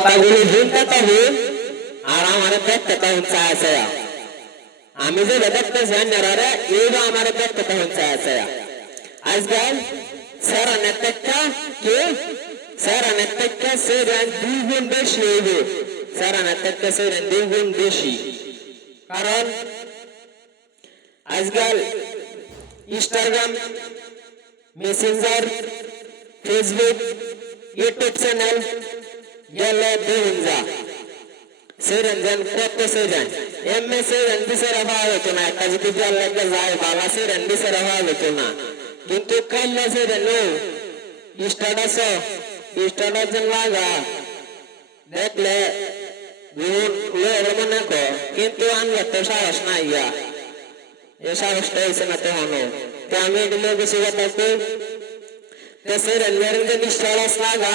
কথাগুলো শুনতে তবে আর আমার দেখতে তখন চায় চায়া আমি যে দেখতেছি অন্যরা এইটা আমার দেখতে তখন চায় চায়া আজকাল সারা নেতা কে সারা নেতা সে দুই গুণ বেশি হইবে সারা নেতা সে দুই গুণ বেশি কারণ আজকাল Instagram Messenger Facebook YouTube channel গেলে দেখা সেরেন কত সেরেন এমএ সেরেন বিসেরা ভালো হতো না একটা যদি জল লাগে যায় বালা সেরেন বিসেরা ভালো হতো না কিন্তু কাইলা সেরেন স্ট্যাটাস লাগা দেখলে মনে কর কিন্তু আনলে তো সাহস নাই ইয়া এ সাহসটা হয়েছে না তখনও তো আমি এগুলো বেশি কথা কই সেরেন মেরেন স্ট্যাটাস লাগা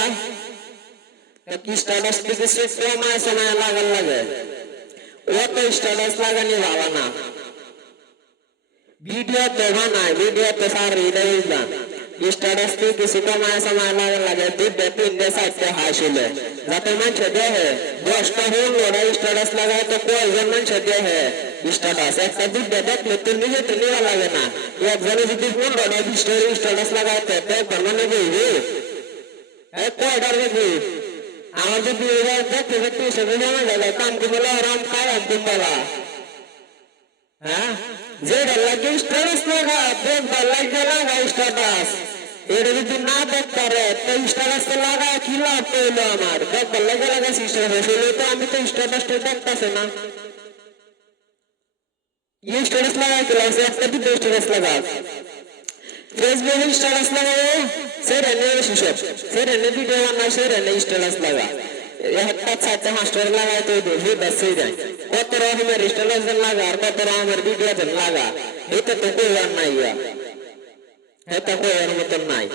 স্ট্যাটাস থেকে সময় সময় লাগান লাগে ও তো স্ট্যাটাস লাগানি ভালো না ভিডিও তো বানায় ভিডিও তো সারি দেয় স্ট্যাটাস থেকে কিছু সময় সময় লাগান লাগে দুধে তিনটে চারটে হাসিলে যাতে মানুষ দেখে 10টা হল স্ট্যাটাস লাগায় তো কয়জন মানুষ দেখে স্ট্যাটাস একটা দুধে দেখলে তো নিজে তো নেওয়া লাগে না একজনে যদি 15টা স্ট্যাটাস লাগায় তো দেখবেন মানে বুঝবি কয়টার দেখবি আমার যদি দেখতে দেখতে সেদিন আমার গেলে কাম কি বলে আরাম খায় একদিন বলা হ্যাঁ যে লাগে স্ট্যাটাস লাগা দেখবার লাগে লাগা স্ট্যাটাস এটা যদি না দেখতে পারে তো স্ট্যাটাস লাগা কি লাভ পেলো আমার দেখবার লাগে লাগা স্ট্যাটাস হইলে তো আমি তো স্ট্যাটাসটা দেখতেছে না ये स्टेटस लगा के लाइक একটা भी स्टेटस लगा फेसबुक स्टेटस लगाओ से रहने शिशब से रहने वीडियो बना से रहने स्टेटस लगा একটা চারটা মাস্টার লাগায় তো দেখি বেঁচে যায় কত রকমের স্টেটাস লাগা আর কত রকমের ভিডিও লাগা এটা তো কই আর নাই এটা কই আর মতন নাই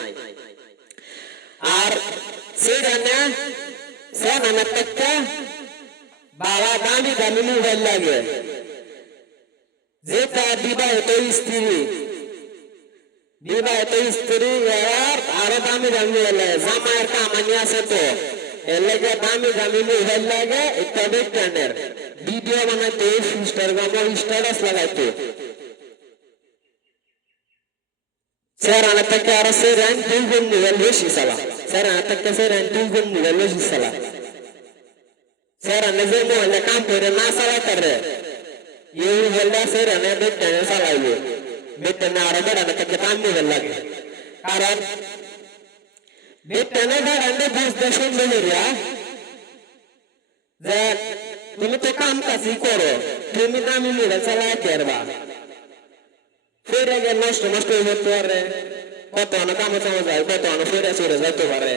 আর সে জানা সে নামে একটা বাবা দামি দামি মোবাইল লাগে যে তার বিবাহিত স্ত্রী আরো দামি দামি হলে জামাইয়ের কামানি আছে তো এলাকা দামি দামি মোবাইল লাগে ইত্যাদি ট্রেন্ডের ভিডিও বানাইতে ইনস্টাগ্রাম স্ট্যাটাস লাগাইতে সেরানা থেকে আরো সেরান 2 গুণ মোবাইল বেশি চালা সেরানা থেকে সেরান 2 গুণ মোবাইল বেশি চালা সেরানা যে মোবাইল কাম করে না চালাতে রে ये हल्ला से रहने में टेंशन सालाइए बेटने आरंभ रहने तक काम नहीं हल्ला के कारण बेटने रहने 10 में रिया जे तुम तो काम कैसे करो तुम ना मिले चला करवा फिर अगर नष्ट हो तो रे কত না কাম সময় যায় কত না ফিরে চলে যেতে পারে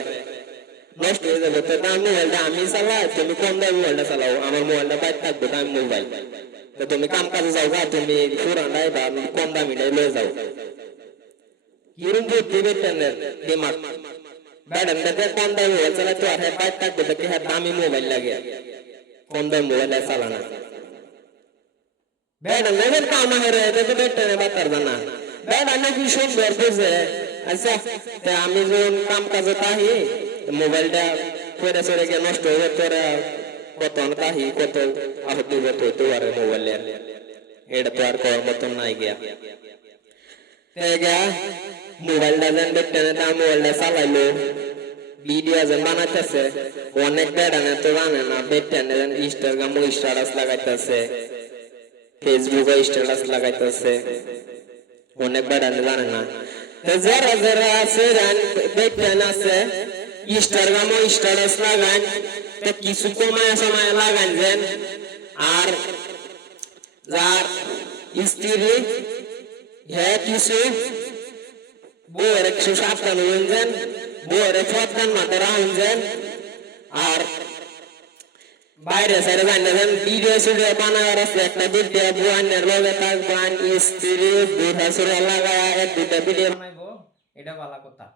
নষ্ট হয়ে যাবে তো দাম মোবাইলটা আমি চালাই তুমি কম দামি মোবাইলটা চালাও আমার মোবাইলটা বাইরে থাকবে দামি মোবাইল তো তুমি কাম কাজে যাও গা তুমি পুরানাই বা কম দামিটাই লয়ে যাও কিরম বুদ্ধি বেতনের দিমাগ ব্যাডাম দেখে কম দামি মোবাইল চালাই তো আর বাইরে থাকবে দেখে দামি মোবাইল লাগে কম দামি মোবাইল চালানা ব্যাডাম দেখে কাম হেরে দেখে বেতনে বাতার জানা ব্যাডাম নাকি সুন্দর বুঝে আচ্ছা আমি যখন কাম কাজে তাহি মোবাইলটা ফেরে সরে গিয়ে নষ্ট হয়ে তোরা কত তাহি কত আহতি হতে পারে মোবাইলের এটা তো আর করার মতন নাই গিয়া মোবাইলটা যেন দেখতে না মোবাইলটা চালাইলো ভিডিও যেন বানাইতেছে অনেক বেড়ানে তো জানে না বেটেনে যেন ইনস্টাগ্রাম স্ট্যাটাস লাগাইতেছে ফেসবুকে স্ট্যাটাস লাগাইতেছে অনেক বেড়ানে জানে না যারা যারা আছে বেটেন আছে ইনস্টাগ্রাম স্ট্যাটাস লাগান তো কিছু কমায় সময় লাগান যেন আর যার স্ত্রী হ্যাঁ কিছু বউয়ের একটু সাবধান হইন যেন বউয়ের সাবধান মাথা রাখুন যেন আর বাইরে সাইডে জানেন যেন ভিডিও সিডিও বানাবার আছে একটা ভিডিও বুয়ানের লগে থাকবান স্ত্রী দুটা সুরে লাগায় এক দুটা ভিডিও বানাইবো এটা ভালো কথা।